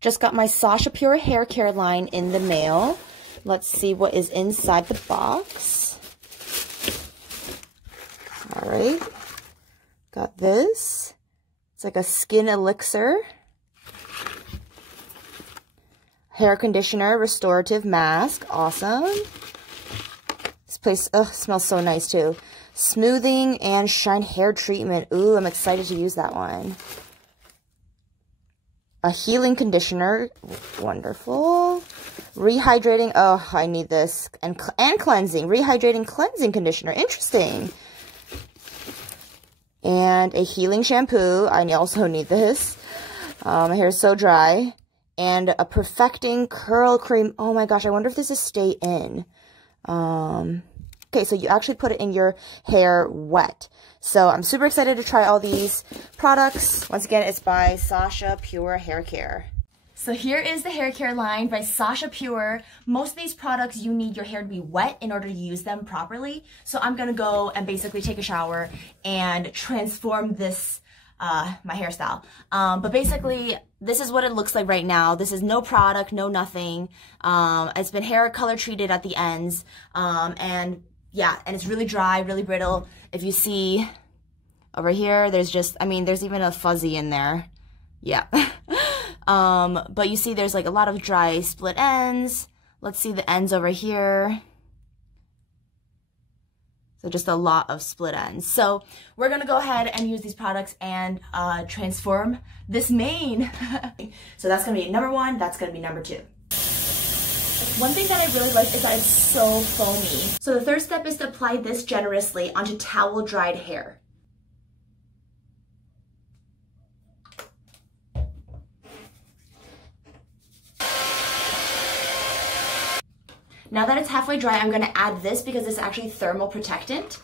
Just got my SashaPure hair care line in the mail. Let's see what is inside the box. All right. Got this. It's like a skin elixir. Hair conditioner, restorative mask. Awesome. This place smells so nice too. Smoothing and shine hair treatment. Ooh, I'm excited to use that one. A healing conditioner. Wonderful. Rehydrating. Oh, I need this. And cleansing. Rehydrating cleansing conditioner. Interesting. And a healing shampoo. I also need this. My hair is so dry. And a perfecting curl cream. Oh my gosh, I wonder if this is stay in. Okay, so you actually put it in your hair wet. So I'm super excited to try all these products. Once again, it's by SashaPure Hair Care. So here is the hair care line by SashaPure. Most of these products, you need your hair to be wet in order to use them properly. So I'm gonna go and basically take a shower and transform this, my hairstyle. But basically, this is what it looks like right now. This is no product, no nothing. It's been hair color treated at the ends. And yeah, and it's really dry, really brittle. If you see over here, there's just, I mean, there's even a fuzzy in there. Yeah. But you see there's like a lot of dry split ends. Let's see the ends over here. So just a lot of split ends. So we're gonna go ahead and use these products and transform this mane. So that's gonna be number one, that's gonna be number two. One thing that I really like is that it's so foamy. So the third step is to apply this generously onto towel dried hair. Now that it's halfway dry, I'm gonna add this because it's actually thermal protectant.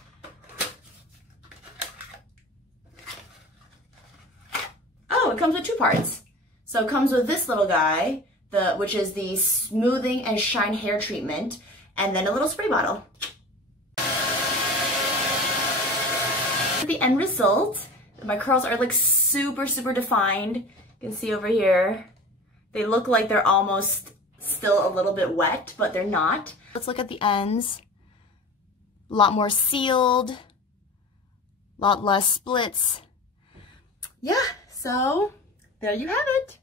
Oh, it comes with two parts. So it comes with this little guy, which is the smoothing and shine hair treatment, and then a little spray bottle. The end result, my curls are like super, super defined. You can see over here, they look like they're almost still a little bit wet, but they're not. Let's look at the ends. A lot more sealed, a lot less splits. Yeah, so there you have it.